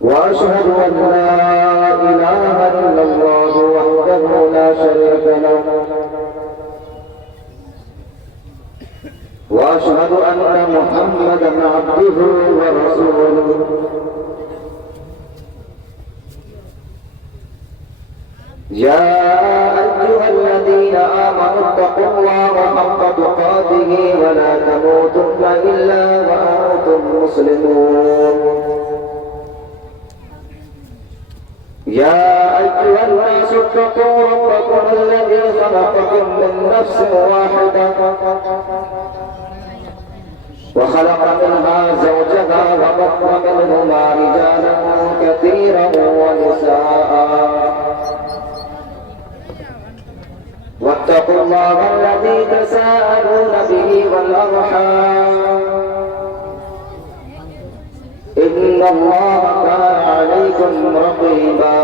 وأشهد أن لا إله إلا الله وحده لا شريك له وأشهد أن محمدا عبده ورسوله يا أيها الذين آمنوا اتقوا الله حق تقاته ولا تموتن إلا وأنتم مسلمون يا أيها الناس اتقوا ربكم الذي خلقكم من نفس واحدة وخلق منها زوجها وبث منهما رجالا كثيرا ونساء واتقوا الله الذي تساءلون به والأرحام إن الله كان عليكم رقيبا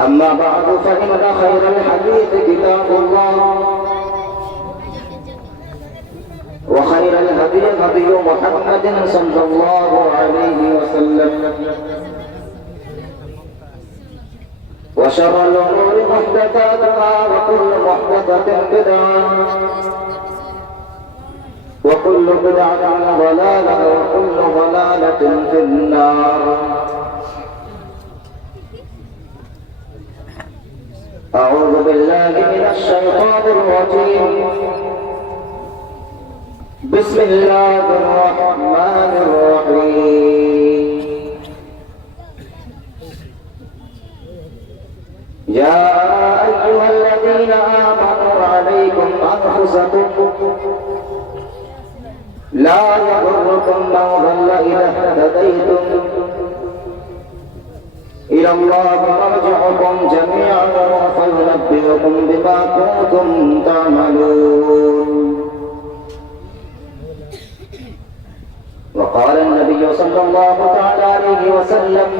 أما بعد فإن خير الحديث كتاب الله وخير الهدي هدي محمد صلى الله عليه وسلم وشر الأمور محدثاتها وكل محدثة بدعة وكل بدعة ضلالة وكل ضلالة في النار. أعوذ بالله من الشيطان الرجيم. بسم الله الرحمن الرحيم. يا أيها الذين آمنوا عليكم أنفسكم لا يضركم من ضل إذا اهتديتم إلى الله مرجعكم جميعا فينبئكم بما كنتم تعملون. وقال النبي صلى الله تعالى عليه وسلم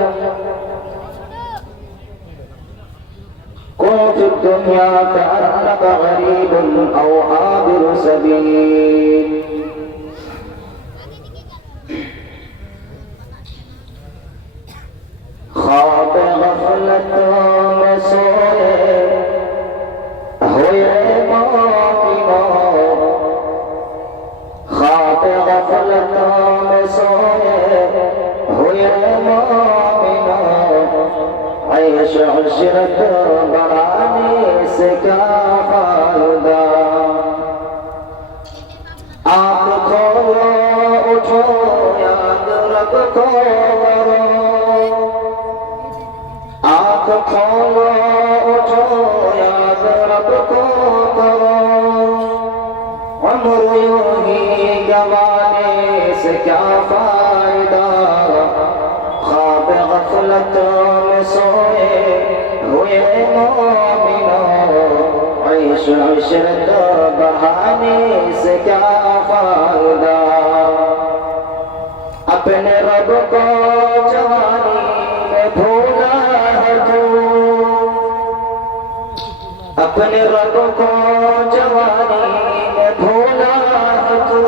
كن في الدنيا كأنك غريب أو عابر سبيل. خواب غفلتوں میں سوئے ہوئے مومنوں خواب غفلتوں میں سوئے ہوئے مومنوں عیش عشرت بڑھانے سے کیا فائدہ آنکھ کھولو اٹھو یاد رب کو کرو آنکھ کھولو اٹھو یاد رب کو کرو عمر یوں ہی گوانے سے کیا فائدہ خواب غفلت میں سوئے ہوئے مومنوں عیش عشرت بڑھانے سے کیا فائدہ اپنے رب کو جوانی میں بھولا ہے تو اپنے رب کو جوانی میں بھولا ہے تو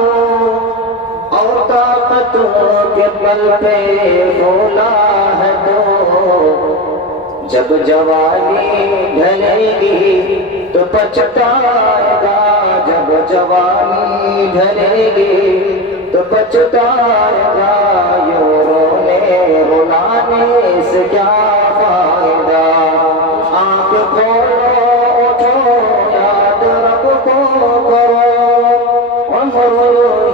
اور طاقت کے پل پہ بھولا ہے تو جب جوانی ڈھلے گی تو پچھتائے گا جب جوانی ڈھلے گی تو پچھتائے گا یوں رونے رلانے سے کیا فائدہ آنکھ کھولو اٹھو یاد رب کو کرو عمر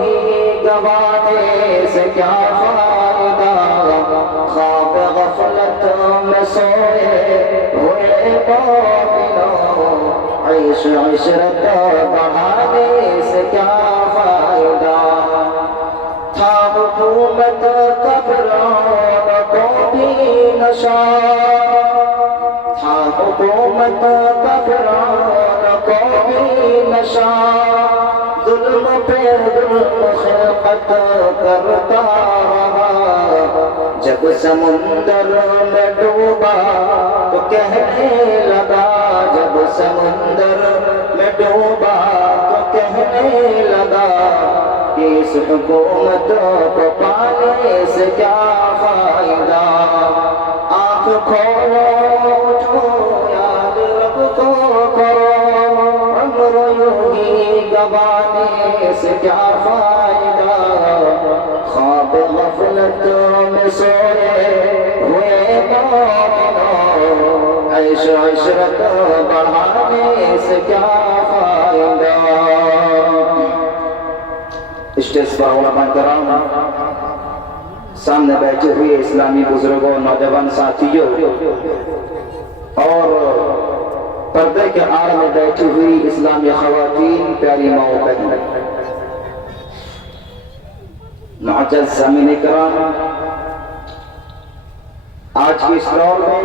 ہی گوانے سے کیا فائدہ خواب غفلت میں سوئے ہوئے مومنوں عیش عشرت بڑھانے سے کیا فائدہ تھا حکومت کفران کو بھی نشہ تھا حکومت کفران کو بھی نشہ ظلم پہ ظلم خلقت کرتا رہا جب سمندر میں ڈوبا تو کہنے لگا جب سمندر میں ڈوبا تو کہنے لگا اس حکومت کو پانے سے کیا فائدہ؟ آنکھ کھولو اٹھو یاد رب کو کرو، عمر یوں ہی گوانے سے کیا فائدہ؟ خواب غفلت میں سوئے ہوئے مومنوں، عیش عشرت بڑھانے سے کیا فائدہ؟ اسٹیج پر علماء کرام، سامنے بیٹھے ہوئے اسلامی بزرگوں، نوجوان ساتھیوں اور پردے کے آڑ میں بیٹھی ہوئی اسلامی خواتین، پیاری ماؤں بہنیں، معزز سامعین کرام، آج کی اس دور میں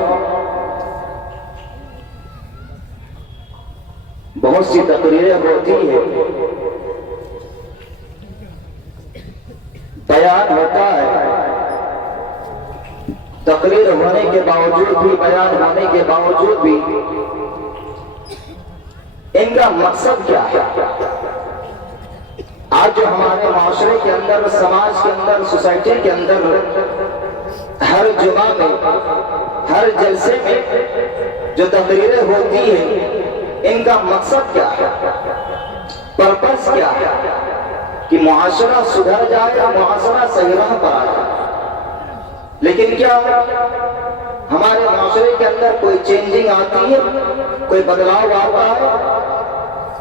بہت سی تقریریں ہوتی ہیں، بیان ہوتا ہے، تقریر ہونے کے باوجود بھی، بیان ہونے کے باوجود بھی ان کا مقصد کیا ہے؟ آج جو ہمارے معاشرے کے اندر، سماج کے اندر، سوسائٹی کے اندر ہر جمعہ میں، ہر جلسے میں جو تقریریں ہوتی ہیں، ان کا مقصد کیا ہے؟ پرپس کیا ہے؟ کہ معاشرہ سدھر جائے یا معاشرہ صحیح راہ پر آ جائے۔ لیکن کیا ہمارے معاشرے کے اندر کوئی چینجنگ آتی ہے؟ کوئی بدلاؤ آتا ہے؟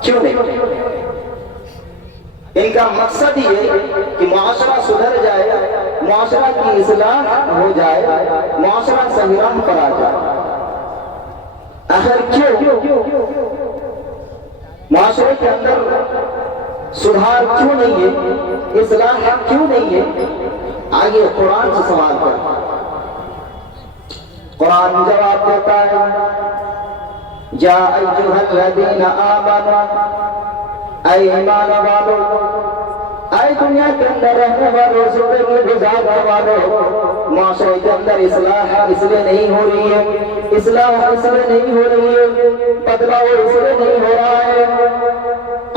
کیوں نہیں؟ ان کا مقصد یہ کہ معاشرہ سدھر جائے، معاشرہ کی اصلاح ہو جائے، معاشرہ صحیح راہ پر آ جائے۔ آخر کیوں معاشرے کے اندر سدھار کیوں نہیں ہے؟ اصلاح کیوں نہیں ہے؟ آئیے قرآن سے سوال کریں۔ قرآن جواب دیتا ہے، یا ایھا الذین آمنوا، اے ایمان والو، اے دنیا کے اندر رہنے والوں، زندگی گزارنے والوں، معاشرے کے اندر اصلاح اس لیے نہیں ہو رہی ہے، اصلاح اس لیے نہیں ہو رہی ہے، بدلاؤ اس لیے نہیں ہو رہا ہے،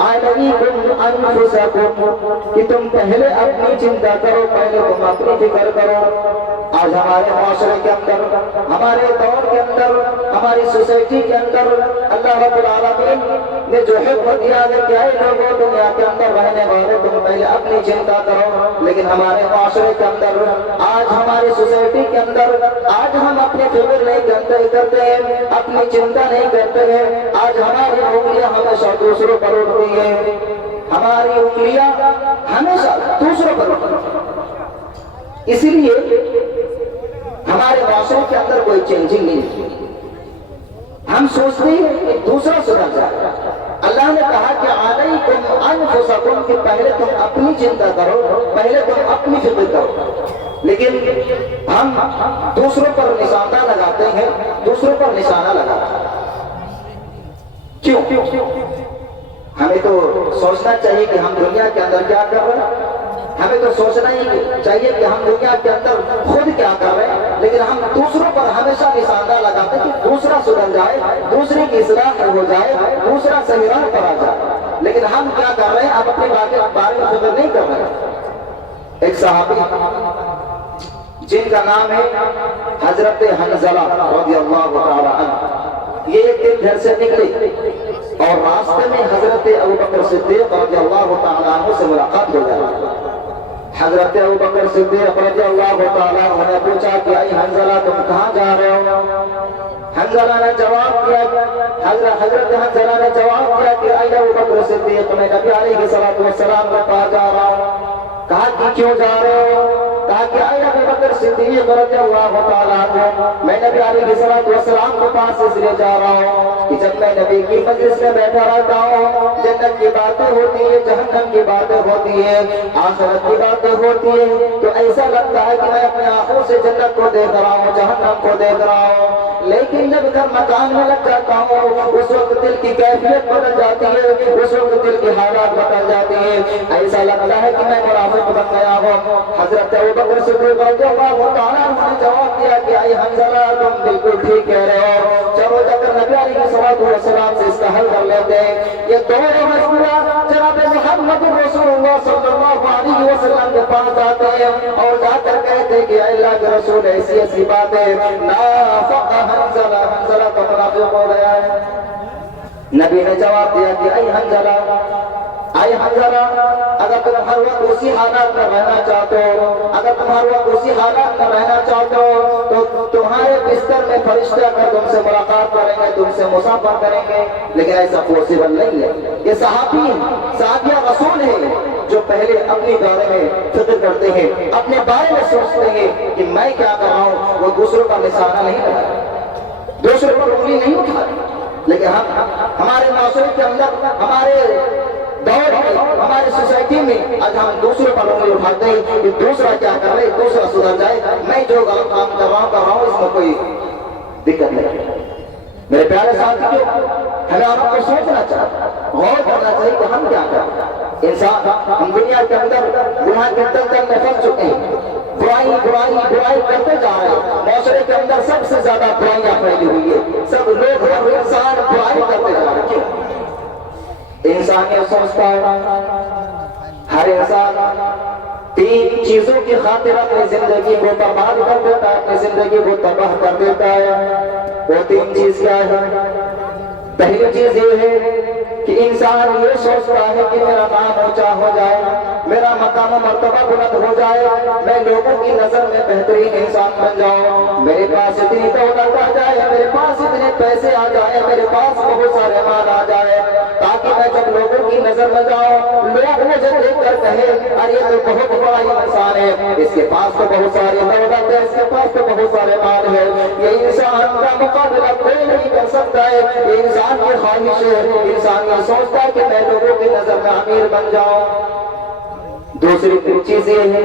علیکم انفسکم، کہ تم پہلے اپنی چنتا کرو، پہلے تم اپنی فکر کرو۔ آج ہمارے معاشرے کے اندر، ہمارے دور کے اندر، ہماری سوسائٹی کے اندر اللہ رب العالمین نے جو حکم دیا ہے کہ اے لوگوں، دنیا کے اندر رہنے والے، تم پہلے اپنی چنتا کرو، لیکن ہمارے معاشرے کے اندر، آج ہماری سوسائٹی کے اندر، آج ہم اپنی فکر نہیں کرتے ہیں، اپنی چنتا نہیں کرتے ہیں۔ آج ہماری انگلیاں ہمیشہ دوسروں پر اٹھتی ہیں، ہماری انگلیاں ہمیشہ دوسروں پر اٹھتی ہیں، اسی لیے ہمارے معاشرے کے اندر کوئی چینجنگ نہیں ہے۔ ہم سوچتے ہیں کہ دوسرا سدھر جائے۔ اللہ نے کہا کہ علیکم انفسکم، کہ پہلے تم اپنی چنتا کرو، پہلے تم اپنی فکر کرو، لیکن ہم دوسروں پر نشانہ لگاتے ہیں، دوسروں پر نشانہ لگاتے ہیں۔ کیوں؟ ہمیں تو سوچنا چاہیے کہ ہم دنیا کے اندر کیا کر رہے ہیں، ہمیں تو سوچنا ہی چاہیے کہ ہم دنیا کے اندر خود کیا کر رہے ہیں، لیکن ہم دوسروں پر ہمیشہ نشانہ لگاتے ہیں کہ دوسرا سدھر جائے، دوسرے کی اصلاح ہو جائے، دوسرا صحیح راہ پر آ جائے، لیکن ہم کیا کر رہے ہیں؟ اب اپنے بارے میں فکر نہیں کر رہے۔ ایک صحابی جن کا نام ہے حضرت حنظلہ رضی اللہ تعالی عنہ، یہ ایک دن گھر سے نکلے اور راستے میں حضرت ابوبکر صدیق رضی اللہ تعالی عنہ سے ملاقات ہو گئی۔ حضرت ابوبکر صدیق رضی اللہ تعالی عنہ نے پوچھا کہ اے حنظلہ، تم کہاں جا رہے ہو؟ حنظلہ نے جواب دیا، حضرت حنظلہ نے جواب دیا کہ اے ابوبکر صدیق، میں نبی علیہ السلام کے پاس جا رہا ہوں۔ کہا کہ کیوں جا رہے ہو؟ کہا کہ اے ابوبکر صدیق رضی اللہ تعالی عنہ، میں نبی علیہ السلام کے پاس اس لیے جا رہا ہوں کہ جب میں نبی کی مجلس میں بیٹھا رہتا ہوں، جنت کی باتیں ہوتی ہیں، جہنم کی باتیں ہوتی ہیں، آخرت کی باتیں ہوتی ہیں، تو ایسا لگتا ہے کہ میں اپنی آنکھوں سے جنت کو دیکھ رہا ہوں، جہنم کو دیکھ رہا ہوں، لیکن جب گھر مکان میں لگ جاتا ہوں، اس وقت دل کی کیفیت بدل جاتی ہے، اس وقت دل کی حالات بدل جاتی ہے، ایسا لگتا ہے کہ میں منافق بن گیا ہوں۔ حضرت ابوبکر صدیق رضی اللہ تعالیٰ عنہ نے جواب دیا کہ اے حنظلہ، تم بالکل ٹھیک کہہ رہے ہو، چلو جا کر نبی علیہ السلام سے اس کا حل کر لیتے ہیں۔ یہ دور مسئلہ جناب محمد رسول اللہ صلی اللہ اور جا کر کہتے کہ اللہ کے رسول ایسی ایسی باتیں نافق حنظلہ، حنظلہ تو منافق ہو گیا ہے۔ نبی نے جواب دیا کہ اے حنظلہ، اے حنظلہ، اگر تم ہر وقت اسی حالات میں رہنا چاہتے ہو، اگر تم ہر وقت اسی حالات میں رہنا چاہتے ہو تو تمہارے بستر میں فرشتے اگر تم سے ملاقات کریں گے، تم سے مسافر کریں گے، لیکن ایسا پوسیبل نہیں ہے۔ یہ صحابی ہیں، صحابیہ رسول ہیں، جو پہلے اپنے بارے میں فکر کرتے ہیں، اپنے بارے میں سوچتے ہیں کہ میں کیا کر رہا ہوں، وہ دوسروں کا نشانہ نہیں کرتا، دوسروں پر انگلی نہیں اٹھاتے۔ لیکن ہمارے معاشرے کے اندر، ہمارے دور میں، ہماری سوسائٹی میں آج ہم دوسروں پر انگلی اٹھاتے ہیں کہ دوسرا کیا کر رہے، دوسرا سدھر جائے، میں جو غلط کام کر رہا ہوں اس میں کوئی دقت نہیں۔ میرے پیارے ساتھیوں، ہمیں آپ کو سوچنا چاہیے، غور کرنا چاہیے کہ ہم کیا کر رہے ہیں۔ انسان، ہم دنیا کے اندر گناہ کے دلدل میں پھنس چکے ہیں، برائی برائی برائی کرتے جا رہے ہیں۔ معاشرے کے اندر سب سے زیادہ برائیاں پھیلی ہوئی ہے، سب لوگ، ہر انسان برائی کرتے جا رہے ہیں۔ انسان یہ سوچتا ہے، ہر انسان تین چیزوں کی خاطر اپنی زندگی کو برباد کر دیتا ہے، اپنی زندگی کو تباہ کر دیتا ہے۔ وہ تین چیز کیا ہے؟ پہلی چیز یہ ہے کہ انسان یہ سوچتا ہے کہ میرا نام اونچا ہو جائے، میرا مقام و مرتبہ بلند ہو جائے، میں لوگوں کی نظر میں بہترین انسان بن جاؤں، میرے پاس اتنی دولت آ جائے، میرے پاس اتنے پیسے آ جائے، میرے پاس بہت سارے مال آ جائے، تاکہ میں جب لوگوں کی نظر میں جاؤں، لوگ مجھے دیکھ کر کہیں ارے یہ تو بہت بڑا انسان ہے، اس کے پاس تو بہت ساری دولت ہے، اس کے پاس تو بہت سارے مال ہے، یہ انسان کا مقابلہ کوئی نہیں کر سکتا ہے۔ یہ انسان کی خواہش ہے، انسان یہ سوچتا ہے کہ میں لوگوں کی نظر میں امیر بن جاؤں۔ دوسری چیز یہ ہے،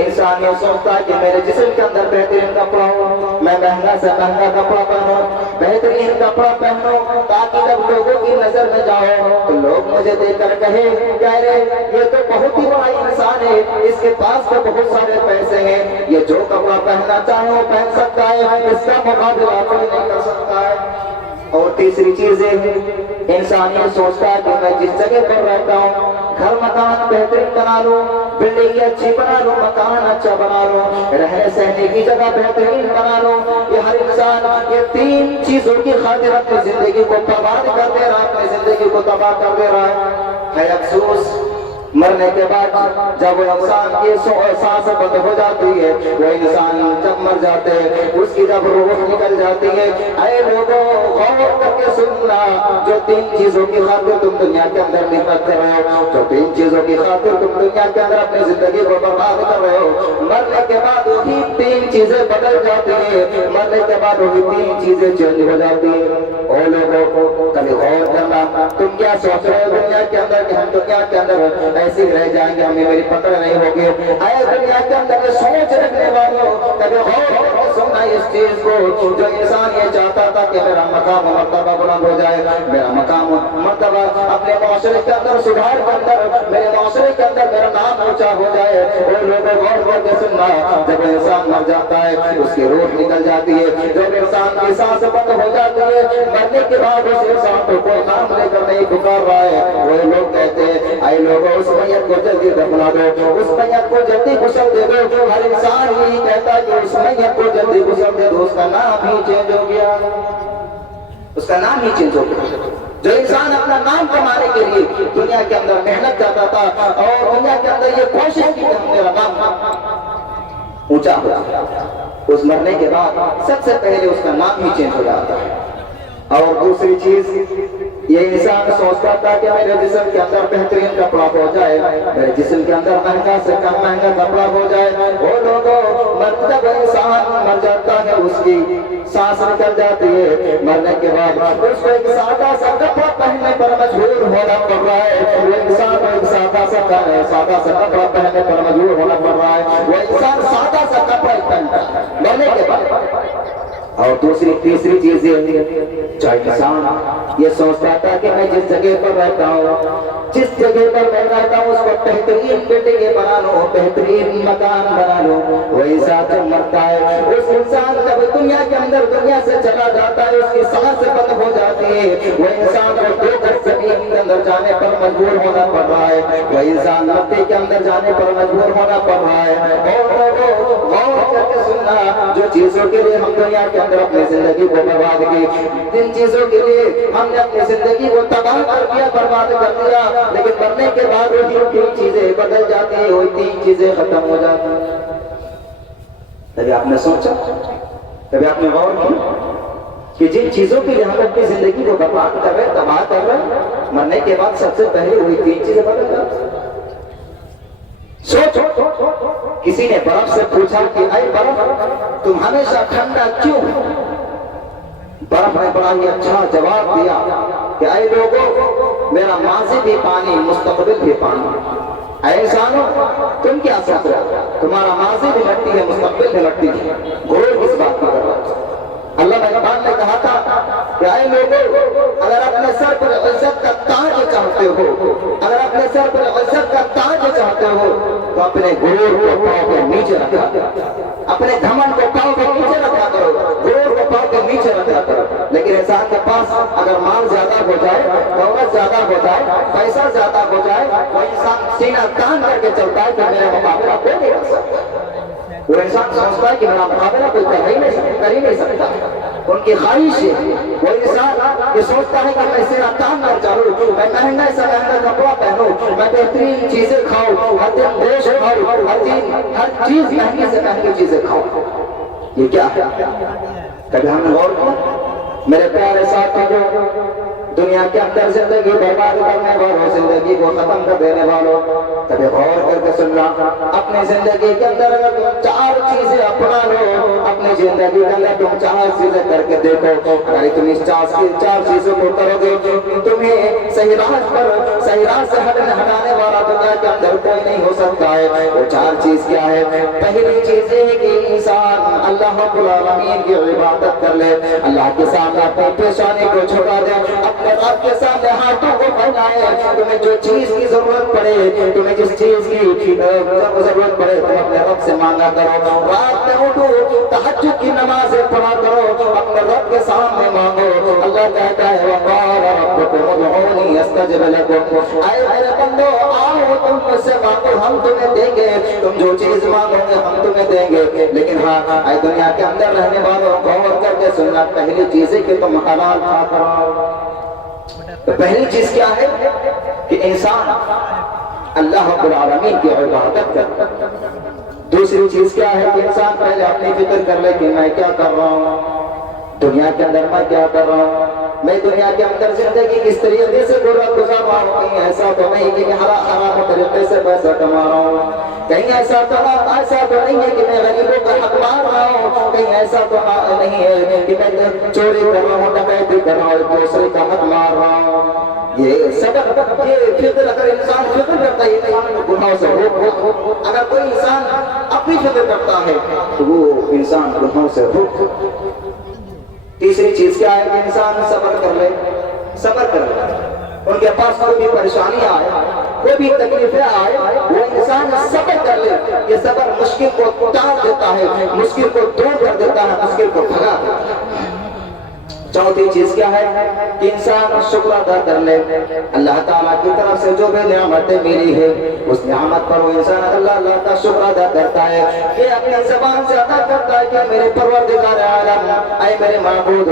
انسان یہ سوچتا ہے کہ میرے جسم کے اندر بہترین کپڑا ہو، میں مہنگا سے مہنگا کپڑا پہنوں، بہترین کپڑا پہنوں، تاکہ جب لوگوں کی نظر میں جاؤ تو لوگ مجھے دیکھ کر کہیں کہ ارے یہ تو بہت ہی بڑا انسان ہے، اس کے پاس تو بہت سارے پیسے ہیں، یہ جو کپڑا پہننا چاہے وہ پہن سکتا ہے، اس کا مقابلہ کوئی نہیں کر سکتا ہے۔ اور تیسری چیز یہ ہے، انسان یہ سوچتا ہے کہ میں جس جگہ پر رہتا ہوں گھر مکان بہترین بنا لوں، بلڈنگ اچھی بنا لوں، مکان اچھا بنا لوں، رہنے سہنے کی جگہ بہترین بنا لوں۔ یہ ہر انسان یہ تین چیزوں کی خاطر اپنی زندگی کو برباد کر دے رہا ہے، اپنی زندگی کو تباہ کر دے رہا ہے۔ افسوس، مرنے کے بعد جب وہ انسان کی سانس بند ہو جاتی ہے، وہ انسان جب مر جاتے ہیں، اس کی جب روح نکل جاتی ہے، اے لوگوں غور کر کے سننا، جو تین چیزوں کی خاطر تم دنیا کے اندر محنت کر رہے ہو، جو تین چیزوں کی خاطر تم دنیا کے اندر اپنی زندگی کو برباد کر رہے ہو، مرنے کے بعد وہی تین چیزیں بدل جاتی ہیں، مرنے کے بعد وہی تین چیزیں چینج ہو جاتی ہیں۔ اور لوگوں کو کبھی غور کرنا، تم کیا سوچ رہے ہو دنیا کے اندر کہ ہم دنیا کے اندر ایسے ہی رہ جائیں گے، ہمیں میری پکڑ نہیں ہوگی؟ اے دنیا کے اندر یہ سوچ رکھنے والوں، کبھی غور کر کے سننا اس چیز کو، جو انسان یہ چاہتا تھا کہ میرا مقام و مرتبہ بلند ہو جائے، میرا مقام و مرتبہ اپنے معاشرے کے اندر سدھار کے اندر، میرے معاشرے کے اندر میرا نام اونچا ہو جائے، اور لوگوں غور کر کے سننا، جب انسان مر جاتا ہے اس کی روح نکل جاتی ہے، جب انسان کی سانس بند ہو جاتی ہے، مرنے کے بعد اس انسان کو کوئی نام لے کر نہیں پکار رہا ہے، وہ لوگ کہتے ہیں اے لوگوں اس میت کو جلدی دفنا دو، اس میت کو جلدی غسل دے دو۔ ہر انسان یہی کہتا ہے کہ اس میت کو جلدی غسل دے دو، اس کا نام ہی چینج ہو گیا، اس کا نام ہی چینج ہو گیا۔ جو انسان اپنا نام کمانے کے لیے دنیا کے اندر محنت کرتا تھا اور دنیا کے اندر یہ کوشش کی کہ میرا نام اونچا ہو جائے، اس مرنے کے بعد سب سے پہلے اس کا نام ہی چینج ہو جاتا ہے۔ اور دوسری چیز یہ انسان سوچتا تھا کہ میرے جسم کے اندر بہترین کپڑا ہو جائے، میرے جسم کے اندر مہنگا سے کم مہنگا کپڑا ہو جائے۔ وہ لوگوں جب انسان مر جاتا ہے اس کی سانس نکل جاتی ہے، مرنے کے بعد اس کو ایک سادہ سا کپڑا پہننے پر مجبور ہونا پڑ رہا ہے، وہ انسان کو ایک سادہ سا کپڑا پہننے پر مجبور ہونا پڑ رہا ہے، وہ انسان سادہ سا کپڑا پہنتا ہے مرنے کے بعد۔ اور تیسری چیز یہ جو انسان یہ سوچتا تھا کہ میں جس جگہ پر رہتا ہوں، جس جگہ پر میں رہتا ہوں اس کو بہترین بلڈنگیں بنا لوں، بہترین مکان بنا لوں، وہ انسان جب مرتا ہے، اس انسان جب دنیا کے اندر دنیا سے چلا جاتا ہے، اس کی سانس بند ہو جاتی ہے، وہ انسان کو دو گز زمین کے اندر جانے پر مجبور ہونا پڑ رہا ہے، وہ انسان مٹی کے اندر جانے پر مجبور ہونا پڑ رہا ہے۔ اور غور کر کے سننا، جو چیزوں کے لیے ہم دنیا کے اندر اپنی زندگی کو برباد کی، جن چیزوں کے لیے ہم نے اپنی زندگی کو تباہ کر دیا، برباد کر دیا، لیکن مرنے کے بعد وہی تین چیزیں بدل جاتی ہیں، وہی تین چیزیں ختم ہو جاتی ہیں۔ کبھی آپ نے سوچا، کبھی آپ نے غور کیا کہ جن چیزوں کے لیے ہم اپنی زندگی کو برباد کر رہے ہیں، تباہ کر رہے ہیں، مرنے کے بعد سب سے پہلے وہی تین چیزیں بدل جاتی ہیں۔ سوچو، کسی نے برف سے پوچھا کہ اے برف تم ہمیشہ ٹھنڈا کیوں؟ برف نے بڑا ہی اچھا جواب دیا کہ اے لوگوں، میرا ماضی بھی پانی، مستقبل بھی پانی۔ اے انسانوں، تم کیا سوچ رہے ہو؟ تمہارا ماضی بھی مٹی ہے، مستقبل بھی مٹی ہے، غرور کس بات کا کر رہا ہے؟ اللہ مہربان نے کہا تھا کہ اے لوگوں، اگر اپنے سر پر عزت کا تاج چاہتے ہو، اگر اپنے سر پر عزت کا تاج چاہتے ہو تو اپنے غرور کو پاؤں کے نیچے رکھا کرو، اپنے گھمنڈ کو پاؤں کے نیچے رکھا کرو، غرور کو پاؤں کے نیچے رکھا کرو۔ لیکن انسان کے پاس اگر مال زیادہ ہو جائے، دولت زیادہ ہو جائے، پیسہ زیادہ ہو جائے، وہ انسان سینہ تان کر کے چلتا ہے کہ میرا مقابلہ کوئی نہیں کر سکتا۔ وہ انسان سمجھتا ہے کہ میرا مقابلہ کوئی کر ہی نہیں سکتا۔ ان کی خواہش ہے، وہ انسان یہ سوچتا ہے کہ میں سینہ تان کر چلوں، میں مہنگا سے مہنگا کپڑا پہنوں، میں بہترین چیزیں کھاؤں، ہر دن گوشت کھاؤں، ہر چیز مہنگی سے مہنگی چیزیں کھاؤں۔ یہ کیا ہے؟ کبھی ہم نے غور کیا؟ میرے پیارے ساتھیوں، دنیا کے اندر زندگی برباد کرنے والوں، زندگی کو ختم کر دینے والوں، کبھی غور کر کے سننا، اپنی زندگی کے اندر اگر تم چار چیزیں اپنا لو، اپنی زندگی کے اندر تم چار چیزیں کر کے دیکھو، اگر تم اس چار چیزوں کو کرو گے، تمہیں صحیح راہ سے ہٹانے والا دنیا کے اندر کوئی نہیں ہو سکتا ہے۔ وہ چار چیز کیا ہے؟ پہلی چیز یہ ہے کہ انسان اللہ رب العالمین کی عبادت کر لے، اللہ کے سامنے اپنی پیشانی کو جھکا دے، اپنے رب کے سامنے ہاتھوں کو پھیلائے، تمہیں جو چیز کی ضرورت پڑے، تمہیں جس چیز کی ضرورت پڑے، تم اپنے رب سے مانگا کرو، رات میں اٹھو، تہجد کی نمازیں پڑھا کرو، اپنے رب کے سامنے مانگو۔ اللہ کہتا ہے وقال ربکم ادعونی استجب لکم، اے میرے بندو آؤ تم مجھ سے مانگو، ہم تمہیں دیں گے، تم جو چیز مانگو گے ہم تمہیں دیں گے۔ لیکن ہاں اے دنیا کے اندر رہنے والوں، غور کر کے سننا، پہلی چیز ہے کہ تم حلال کھا کرو۔ تو پہلی چیز کیا ہے کہ انسان اللہ رب العالمین کی عبادت کرتا۔ دوسری چیز کیا ہے کہ انسان پہلے اپنی فکر کر لے کہ میں کیا کر رہا ہوں، دنیا کے اندر میں کیا کر رہا ہوں، میں دنیا کے اندر زندگی کس طریقے سے گزار رہا ہوں، کہیں ایسا تو نہیں کہ میں حرام طریقے سے پیسہ کما رہا ہوں، کہیں ایسا تو نہیں ہے کہ میں غریبوں کا حق مار رہا ہوں، کہیں ایسا تو نہیں ہے کہ میں چوری کر رہا ہوں، ڈکیتی کر رہا ہوں، دوسرے کا حق مار رہا ہوں۔ یہ سبق، یہ فکر اگر انسان فکر کرتا ہے انسان کو گناہوں سے روک، اگر کوئی انسان اپنی فکر کرتا ہے تو وہ انسان گناہوں سے روک۔ تیسری چیز کیا ہے کہ انسان صبر کر لے، صبر کر لے، ان کے پاس کوئی بھی پریشانی آئے، کوئی بھی تکلیفیں آئے، وہ انسان صبر کر لے۔ یہ صبر مشکل کو ٹال دیتا ہے، مشکل کو دور کر دیتا ہے، مشکل کو بھگا دیتا ہے۔ چوتھی چیز کیا ہے کہ انسان شکر ادا کر لے، اللہ تعالیٰ کی طرف سے جو بھی نعمتیں ملی ہے اس نعمت پر وہ انسان اللہ کا شکر ادا کرتا ہے، کہ اپنی زبان سے ادا کرتا ہے کہ میرے پروردگار عالم، اے میرے معبود،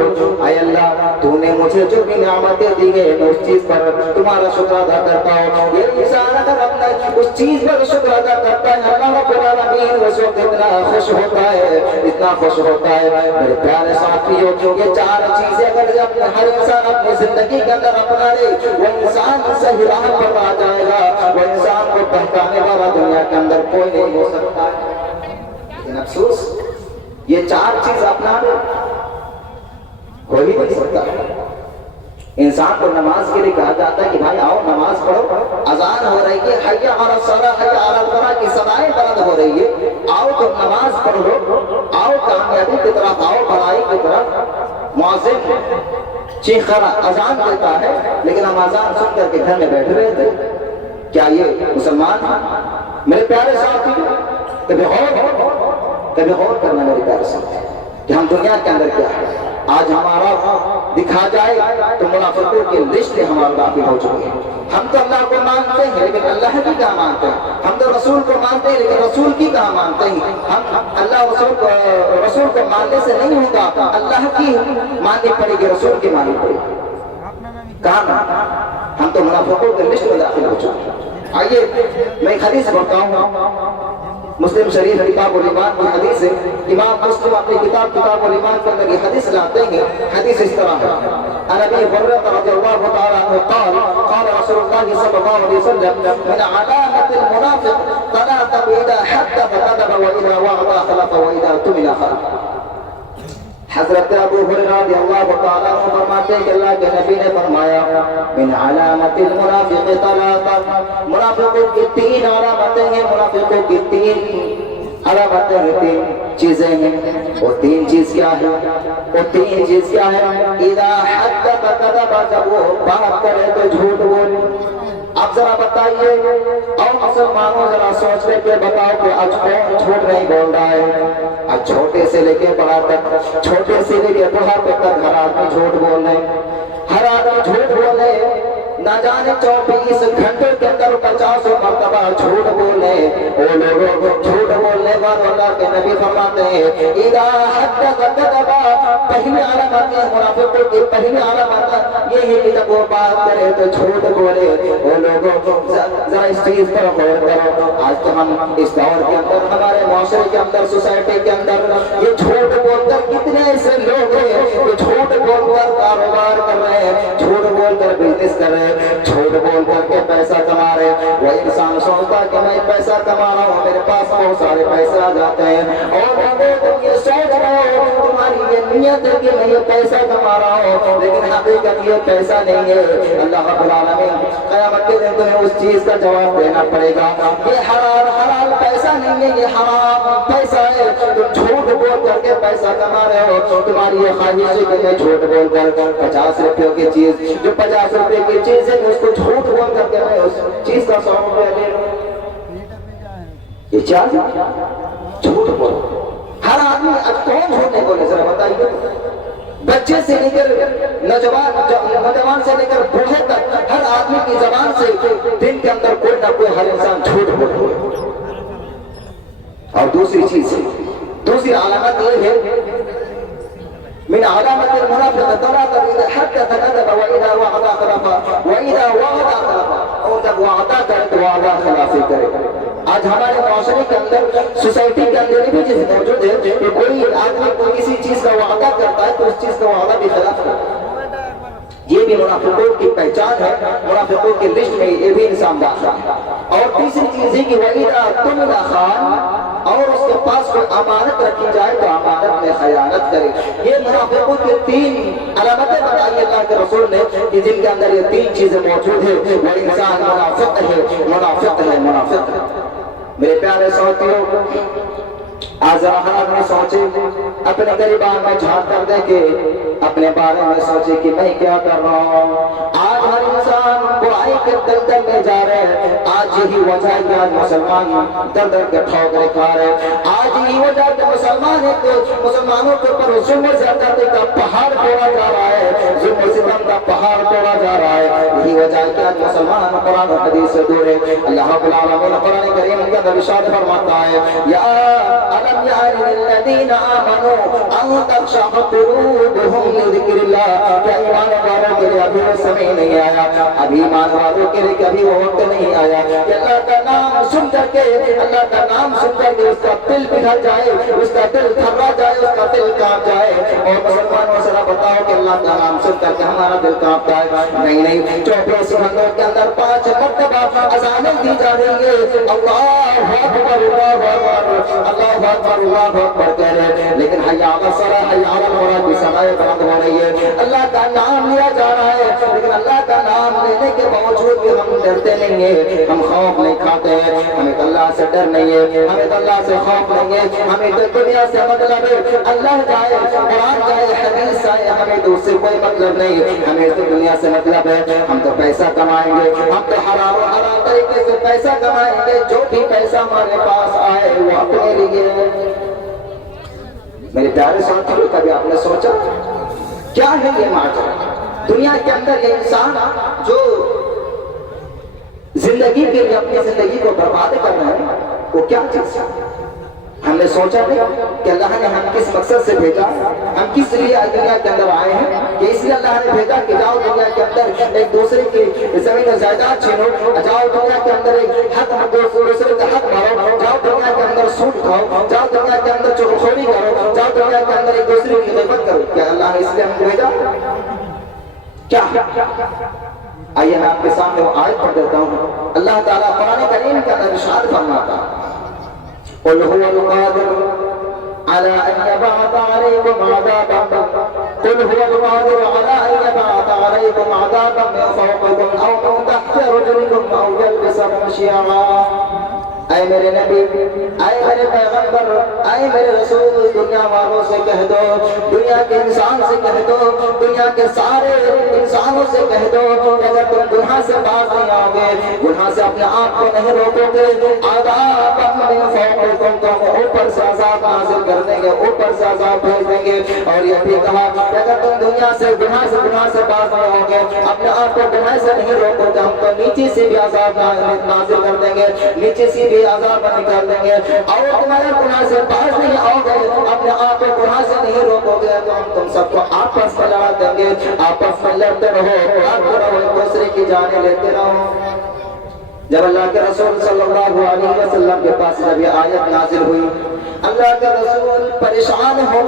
اے اللہ تو نے مجھے جو بھی نعمتیں دی ہے میں اس چیز پر تمہارا شکر ادا کرتا ہوں۔ یہ انسان اگر اپنا اس چیز پر شکر ادا کرتا ہے، اللہ رب العالمین اس وقت اتنا خوش ہوتا ہے، اتنا خوش ہوتا ہے۔ میرے پیارے ساتھیوں، یہ چار چیزیں اگر ہر انسان اپنی زندگی کے اندر اپنا لے، وہ انسان صحیح راہ پر آ جائے گا، وہ انسان کو بہکانے والا دنیا کے اندر کوئی نہیں ہو سکتا ہے۔ لیکن افسوس یہ چار چیز اپنا لے ہو ہی نہیں سکتا۔ انسان کو نماز کے لیے کہا جاتا ہے کہ بھائی آؤ نماز پڑھو، اذان ہو رہی ہے، حی علی الصلاۃ، حی علی الفلاح کی صدائیں بلند ہو رہی ہے، آؤ تم نماز پڑھو، آؤ کامیابی کی طرف، آؤ بھلائی کی طرف۔ مؤذن چیخ کر اذان دیتا ہے، لیکن ہم اذان سن کر کے گھر میں بیٹھ رہے تھے، کیا یہ مسلمان ہیں؟ میرے پیارے ساتھی، کبھی غور کرنا میرے پیارے ساتھی کہ ہم دنیا کے اندر کیا ہے۔ آج ہمارا دکھا جائے تو منافقوں کی لسٹ ہمارے داخل ہو چکی ہے. ہم تو اللہ کو مانتے ہیں لیکن اللہ کی کہاں مانتے ہیں. ہم تو رسول کو مانتے ہیں لیکن رسول کی کہاں مانتے ہیں. ہم اللہ رسول کو ماننے سے نہیں ہوگا, اللہ کی ماننی پڑے گی, رسول کی ماننی پڑے گی. کہاں ہم تو منافقوں کے لسٹ میں داخل ہو چکے ہیں. آئیے میں ایک حدیث پڑھتا ہوں, مسلم شریف کتاب الایمان کی حدیث ہے. امام مسلم اپنی کتاب الایمان کے اندر یہ حدیث لاتے ہیں. حدیث اس طرح ہے, عن ابی ہریرہ رضی اللہ تعالی عنہ قال قال رسول اللہ صلی اللہ علیہ وسلم من علامات المنافق ثلاثة اذا حدث كذب واذا وعد خلف واذا اؤتمن خان. حضرت ابو ہریرہ رضی اللہ تعالی عنہ فرماتے ہیں کہ اللہ کے نبی نے فرمایا من علامات المنافق ثلاثة, منافقوں کی تین علامتیں ہیں. منافقوں کی تین علامتیں ہیں, تین چیزیں ہیں. وہ تین چیز کیا ہے؟ وہ تین چیز کیا ہے؟ اذا حدث كذب, جب وہ بات کرے تو جھوٹ بولے. اب ذرا بتائیے اور مسلمانوں ذرا سوچ لے کے بتاؤ کہ آج کون جھوٹ نہیں بول رہا ہے. آج چھوٹے سے لے کے بڑا تک, چھوٹے سے لے کے بڑا تک ہر آدمی جھوٹ بول رہے, ہر آدمی جھوٹ بول رہے. نہ جانے 24 گھنٹے کے اندر 50 مرتبہ جھوٹ بول رہے. وہ لوگ جھوٹ بولنے والے اللہ کے نبی فرماتے ہیں اذا حدث كذب, پہلی علامت ہے منافقوں کی, پہلی علامت یہ ہے کہ جب وہ بات کرے تو جھوٹ بولے. وہ لوگوں ذرا اس چیز پر غور کرو. آج تو ہم اس دور کے اندر, ہمارے معاشرے کے اندر, سوسائٹی کے اندر یہ جھوٹ بول کر کتنے ایسے لوگ ہیں جو جھوٹ بول کر کاروبار کر رہے ہیں, جھوٹ بول کر بزنس کر رہے ہیں, جھوٹ بول کر کے پیسہ کما رہے ہیں. وہ انسان سوچتا کہ میں پیسہ کما رہا ہوں, میرے پاس بہت سارے پیسے آ جاتے ہیں, اور تم یہ سوچ رہے ہو, تمہاری یہ نیت ہے کہ میں یہ پیسہ کما رہا ہوں, لیکن حقیقت یہ پیسہ نہیں ہے. اللہ رب العالمین قیامت کے دن تمہیں اس چیز کا جواب دینا پڑے گا. یہ حلال پیسہ نہیں ہے, یہ حرام پیسہ ہے. تم جھوٹ بول کر کے پیسہ کما رہے ہو. تمہاری یہ خواہش ہے کہ میں جھوٹ بول کر 50 روپے کی چیز, جو 50 روپے کی چیز ہے, اس کو جھوٹ بول کر کے میں اس چیز کا 100 روپے دے دوں. یہ چیز جھوٹ بول. ہر آدمی اب کون جھوٹ نہیں بولے ذرا بتائیے. بچے سے لے کر نوجوان سے لے کر بوڑھے تک ہر آدمی کی زبان سے دن کے اندر کوئی نہ کوئی ہر انسان جھوٹ بولے. اور دوسری چیز, دوسری علامت یہ ہے من علامات المنافق ثلاثة اذا حدث كذب واذا وعد خلف واذا وعد خلف, اور جب وعدہ کرے تو وعدہ خلافی کرے. آج ہمارے معاشرے کے اندر, سوسائٹی کے اندر بھی چیز موجود ہے کہ کوئی آدمی کوئی کسی چیز کا وعدہ کرتا ہے تو اس چیز کا وعدہ بھی خلاف کرتا ہے. یہ بھی منافقوں کی پہچان ہے, منافقوں کی لسٹ میں یہ بھی انسان داخل ہے. اور تیسری چیز ہے کہ وَإِذَا اؤْتُمِنَ خَانَ, اور اس کے پاس کوئی امانت رکھی جائے تو امانت میں خیانت کرے. یہ منافقوں کے تین علامتیں بتائی اللہ کے رسول نے کہ جن کے اندر یہ تین چیزیں موجود ہیں. وہ انسان منافق ہے, منافق ہے, منافق ہے. میرے پیارے ساتھیوں, آج ہر آدمی سوچے, اپنے گریبان میں جھانک کر دیکھے, اپنے بارے میں سوچے کہ میں کیا کر رہا ہوں. آج ہر انسان برائی کے دلدل میں جا رہے ہیں. آج یہی وجہ ہے کہ آج مسلمان در در کے ٹھوکریں کھا رہے ہیں. آج یہی وجہ ہے کہ مسلمانوں کے اوپر ظلم و زیادتی کا پہاڑ توڑا جا رہا ہے, ظلم و ستم کا پہاڑ توڑا جا رہا ہے. یہی وجہ ہے کہ آج مسلمان قرآن و حدیث سے دور ہے. اللہ رب العالمین قرآن کریم کے اندر ارشاد فرماتا ہے یا ألم يعن للذين آمنوا أن تخشع قلوبهم لذكر الله. کیا ایمان والوں کے لیے ابھی وہ سمے نہیں آیا, ابھی ایمان والوں کے لیے کبھی وہ وقت نہیں آیا کہ اللہ کا نام سن کر کے, اللہ کا نام سن کر کے اس کا دل پگھل جائے, اس کا دل تھرا جائے, اس کا دل کانپ جائے. اور مسلمانوں سے بتاؤ کہ اللہ کا نام سن کر کے ہمارا دل کانپتا ہے؟ نہیں نہیں. 24 گھنٹوں کے اندر 5 مرتبہ اذانیں دی جا رہی ہے, اللہ اکبر, اللہ اکبر, اللہ اکبر, اللہ اکبر کہہ رہے ہیں, لیکن حی علی الصلاۃ, حی علی الفلاح کی صدائیں بلند ہو رہی ہے. اللہ کا نام لیا جا رہا ہے, لیکن اللہ کا نام لینے کے باوجود بھی ہم ڈرتے نہیں ہیں, ہم خوف نہیں کھاتے ہیں. ہمیں تو اللہ سے ڈر نہیں ہے, ہمیں تو اللہ سے خوف نہیں ہے, ہمیں تو دنیا سے مطلب ہے. اللہ جائے, قرآن جائے, حدیث جائے, ہمیں تو اس سے کوئی مطلب نہیں. ہمیں تو دنیا سے مطلب ہے, ہم تو پیسہ کمائیں گے, ہم تو حلال و حرام طریقے سے پیسہ کمائیں گے. جو بھی پیسہ ہمارے پاس آئے وہ اپنے لیے. میرے پیارے ساتھیوں, کبھی آپ نے سوچا کیا ہے یہ معجزہ؟ دنیا کے اندر یہ انسان جو زندگی کے لیے اپنی زندگی کو برباد کر رہے ہیں وہ کیا چیز ہے؟ ہم نے سوچا نہیں کہ اللہ نے ہم کس مقصد سے بھیجا، ہم کس لیے دنیا کے اندر آئے ہیں؟ کہ اس لیے اللہ نے بھیجا کہ جاؤ دنیا کے اندر ایک دوسرے کی زمین و جائیداد چھینو، جاؤ دنیا کے اندر ایک حق دوسرے کا حق مارو، جاؤ دنیا کے اندر سود کھاؤ، جاؤ دنیا کے اندر چغلخوری کرو، جاؤ دنیا کے اندر ایک دوسرے کی غیبت کرو۔ کیا اللہ نے اس لیے ہم کو بھیجا؟ کیا؟ آئیے میں آپ کے سامنے وہ آیت پڑھ دیتا ہوں۔ اللہ تعالیٰ قرآن کریم کے اندر ارشاد فرماتا ہے قل هو القادر على أن يبعث عليكم عذابا قل هو القادر على أن يبعث عليكم عذابا من فوقكم أو من تحت رجلكم أو يلبسكم شيعا۔ اے میرے نبی، اے میرے پیغمبر، اے میرے رسول، دنیا والوں سے کہہ دو، دنیا کے انسان سے کہہ دو، دنیا کے سارے انسانوں سے کہہ دو کہ اگر تم گناہ سے باز نہیں آؤ گے، گناہ سے اپنے آپ کو نہیں روکو گے، عذاب من فوقکم، تم اوپر سے عذاب نازل کر دیں گے، اوپر سے عذاب بھیج دیں گے۔ اور یہ بھی کہا کہ اگر تم دنیا سے گناہ سے باز نہیں آؤ گے، اپنے آپ کو گناہ سے نہیں روکو گے، ہم تو نیچے سے بھی عذاب نازل کر دیں گے، نیچے سے بھی عذاب نکال دیں گے۔ اور تمہارے گناہ سے باز نہیں آؤ گے، اپنے آپ کو گناہ سے نہیں روکو گے، تو ہم تم سب کو آپس میں لڑا دیں گے، آپس میں لڑتے رہو، لڑتے رہو، ایک دوسرے کی جانیں لیتے رہو۔ جب اللہ کے رسول صلی اللہ علیہ وسلم کے پاس جب یہ آیت نازل ہوئی، اللہ کے رسول پریشان ہو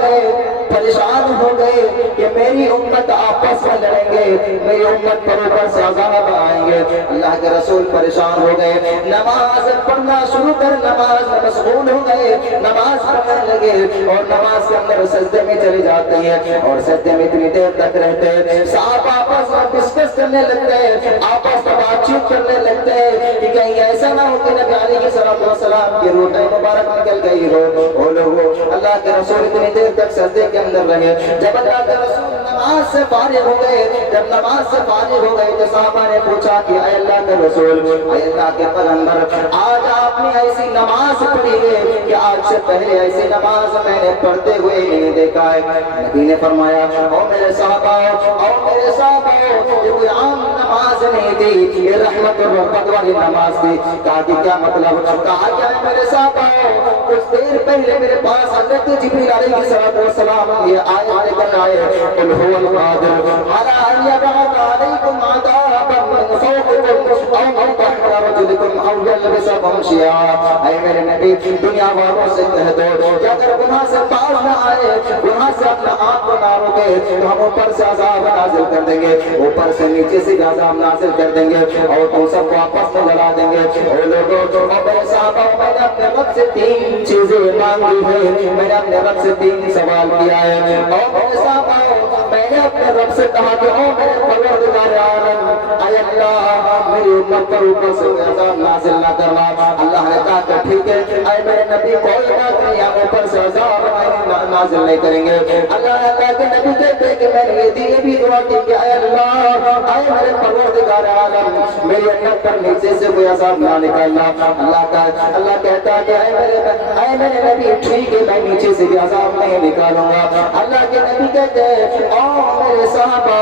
گئے کہ میری امت آپس میں لڑیں گے، میری امت پر اوپر سے عذاب آئیں گے۔ اللہ کے رسول پریشان ہو گئے، نماز پڑھنا شروع کر نماز میں مشغول ہو گئے، نماز پڑھنے لگے اور نماز کے اندر سجدے میں چلے جاتے ہیں اور سجدے میں اتنی دیر تک رہتے ہیں، صاحب آپس میں ڈسکس کرنے لگتے ہیں، آپس میں بات چیت کرنے لگتے ہیں کہ کہیں ایسا نہ ہو کہ نبی علیہ السلام کی روح مبارک نکل گئی ہو۔ وہ لوگوں اللہ کے رسول اتنی دیر تک سجدے کے اندر رہے، جب اللہ کے رسول نماز سے فارغ ہو گئے، جب نماز سے فارغ ہو گئے تو صحابہ نے پوچھا کہ اے اللہ کے رسول، اے اللہ کے پیغمبر، آج آپ نے ایسی نماز پڑھی ہے کہ آج سے پہلے ایسی نماز میں نے پڑھتے ہوئے نہیں دیکھا ہے۔ نبی نے فرمایا او میرے صحابہ، یہ کوئی عام نماز نہیں تھی، یہ رحمت اور رحمت والی نماز تھی۔ کہا کہ کیا مطلب؟ کہا کہ میرے صحابہ کچھ دیر پہلے میرے پاس حضرت جبریل علیہ السلام یہ آیت لے کر آئے، قل هو القادر على ان يبعث عليكم عذابا من فوقكم او من تحت رجلكم او يلبسكم شيعا۔ اے میرے نبی، دنیا والوں سے کہہ دو کہ اگر گناہ سے باز نہ آئے، گناہ سے اپنا آپ کو نہ روکے تو ہم اوپر سے عذاب نازل کر دیں گے، اوپر سے نیچے سے عذاب نازل کر دیں گے اور تم سب کو آپس میں لڑا دیں گے۔ اے لوگوں، میرے صحابہ، میں نے اپنے رب سے تین چیزیں مانگی ہے، میں نے اپنے رب سے تین سوال کیا ہے، اور میرے صحابہ میں نے اپنے رب سے کہا کہ او میرے پروردگار عالم، اے اللہ میری امت پر اوپر سے عذاب نازل نہ کرنا۔ اللہ نے کہا کہ ٹھیک ہے اے میرے نبی، کوئی بات نہیں، ہم اوپر سے عذاب نازل نہیں کریں گے۔ اللہ کے نبی کہتے ہیں کہ میں نے یہ بھی دعا کی کہ اے اللہ، اے میرے پروردگار عالم، میری امت پر نیچے سے کوئی عذاب نہ نکالنا۔ اللہ کہتا ہے کہ اے میرے نبی ٹھیک ہے، میں نیچے سے بھی عذاب نہیں نکالوں گا۔ اللہ کے نبی کہتے ہیں او میرے صحابہ،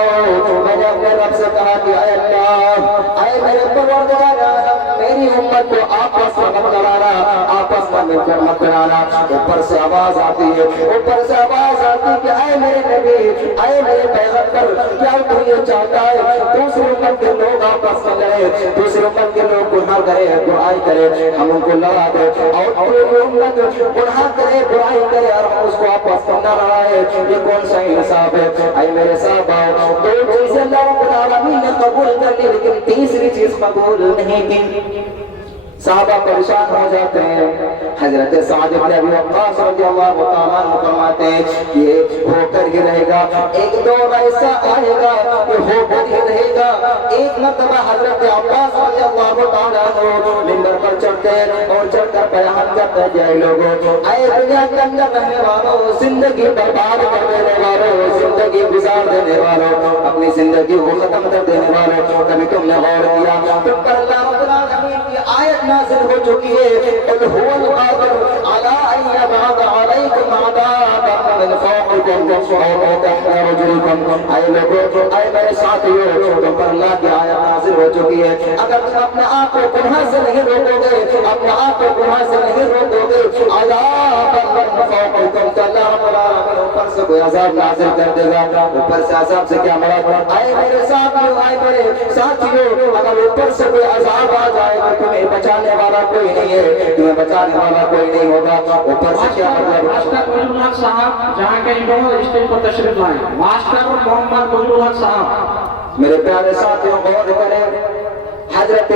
میں نے اپنے رب سے کہا کہ اے اللہ، اے میرے پروردگار عالم، میری امت کو آپس میں مت لڑانا، آپس میں مل کر مت لڑانا۔ اوپر سے آواز آتی ہے، اوپر سے آواز آتی ہے کہ اے میرے نبی، اے میرے پیغمبر، کیا تو یہ چاہتا ہے دوسری امت کے لوگ آپس میں لڑے، دوسری امت کے لوگ گناہ کرے، برائی کرے، ہم ان کو لڑا دے، اور پوری امت گناہ کرے، برائی کرے اور ہم اس کو آپس میں نہ لڑائے؟ یہ کون سا انصاف ہے؟ اے میرے صحابہ، دو چیزیں اللہ رب العالمین نے قبول کر لی لیکن تیسری چیز قبول نہیں کی۔ صحابہ پریشان ہو جاتے ہیں۔ حضرت سعد بن ابی وقاص رضی اللہ تعالیٰ عنہ فرماتے ہیں یہ ہو کر ہی رہے گا، ایک دور ایسا آئے گا یہ ہو کر ہی رہے گا۔ ایک مرتبہ حضرت عباس رضی اللہ تعالیٰ عنہ منبر پر چڑھتے ہیں اور چڑھ کر بیان کرتے ہیں اے لوگوں، اے دنیا کے اندر رہنے والوں، زندگی برباد کر دینے والوں، زندگی گزار دینے والوں، اپنی زندگی کو ختم کر دینے والوں، کبھی تم نے غور کیا تم پر اللہ رب العالمین کی آیت نازل ہو چکی ہے، قل هو القادر على ان يبعث عليكم عذابا من فوقكم اے لوگوں اے میرے ساتھیوں تم پر اللہ کی آیت نازل ہو چکی ہے اگر تم اپنے آپ کو گناہ سے نہیں روکو گے اپنے آپ کو گناہ سے نہیں روکو گے عذاب فوقکم تو اللہ رب العالمین اوپر سے کوئی عذاب نازل کر دے گا اوپر سے عذاب سے کیا مراد اے میرے ساتھیوں اے میرے ساتھیوں اگر اوپر سے کوئی عذاب آ جائے تو تمہیں بچانے والا کوئی نہیں ہے تمہیں بچانے والا کوئی نہیں ہوگا اوپر سے کیا مطلب ماسٹر وجود الحق صاحب جہاں کے انہوں اسٹیج پر تشریف لائیں ماسٹر محمد وجود الحق صاحب میرے پیارے ساتھیوں غور کریں حضرت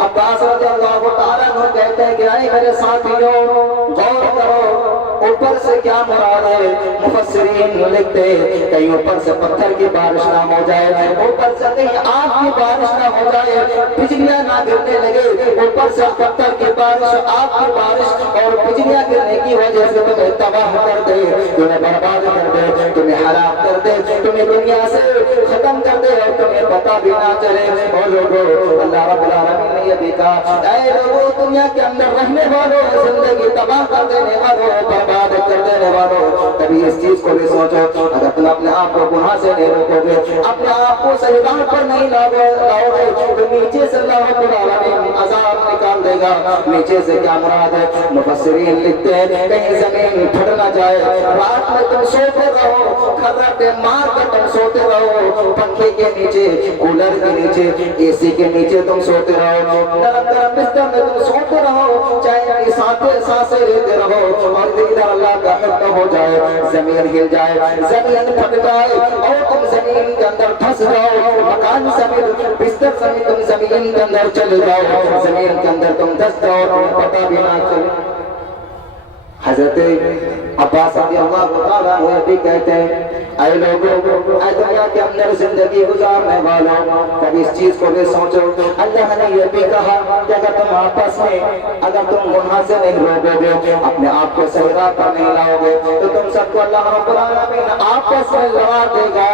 عباس رضی اللہ تعالیٰ عنہ کہتے ہیں کہ اے میرے ساتھیوں غور کرو اوپر سے کیا مراد ہے مفسرین لکھتے ہیں کہیں اوپر سے پتھر کی بارش نہ ہو جائے اوپر سے کہیں آگ کی بارش نہ ہو جائے بجلیاں نہ گرنے لگے اوپر سے پتھر کی بارش آگ کی بارش اور بجلیاں گرنے کی وجہ سے تمہیں تباہ کر دے تمہیں برباد کر دے تمہیں ہلاک کر دے تمہیں دنیا سے ختم کر دے اور تمہیں پتہ بھی نہ چلے اور لوگوں اللہ رب العالمین نے یہ بھی کہا اے لوگوں دنیا کے اندر رہنے والوں زندگی تباہ کر دینے والوں برباد کر دینے والوں کبھی اس چیز کو بھی سوچو اگر تم اپنے آپ کو گناہ سے نہیں روکو گے اپنے آپ کو صحیح راہ پر نہیں لاؤ گے تو نیچے سے اللہ رب العالمین عذاب نکال دے گا نیچے سے کیا مراد ہے مفسرین لکھتے ہیں کہیں زمین پھٹ نہ جائے رات میں تم سوتے رہو کھرٹے مار کر تم سوتے رہو پنکھے کے نیچے کولر کے نیچے اے سی کے نیچے تم سوتے رہو نرم نرم بستر میں تم سوتے رہو چاہے سانسیں لیتے رہو اور ادھر اللہ کا حکم ہو جائے زمین ہل جائے زمین پھٹ جائے اور تم زمین کے اندر پھنس جاؤ مکان سمیت بستر سمیت تم زمین کے اندر چلے جاؤ زمین کے اندر تم دس جاؤ تمہیں پتہ بھی نہ چلے حضرت عباس رضی اللہ تعالیٰ عنہ بھی کہتے ہیں اے لوگوں اے دنیا کے اندر زندگی گزارنے والوں کبھی اس چیز کو بھی سوچو اللہ نے یہ بھی کہا کہ اگر تم آپس میں اگر تم گناہ سے نہیں روکو گے اپنے آپ کو صحیح راہ پر نہیں لاؤ گے تو تم سب کو اللہ رب العالمین آپس میں لڑا دے گا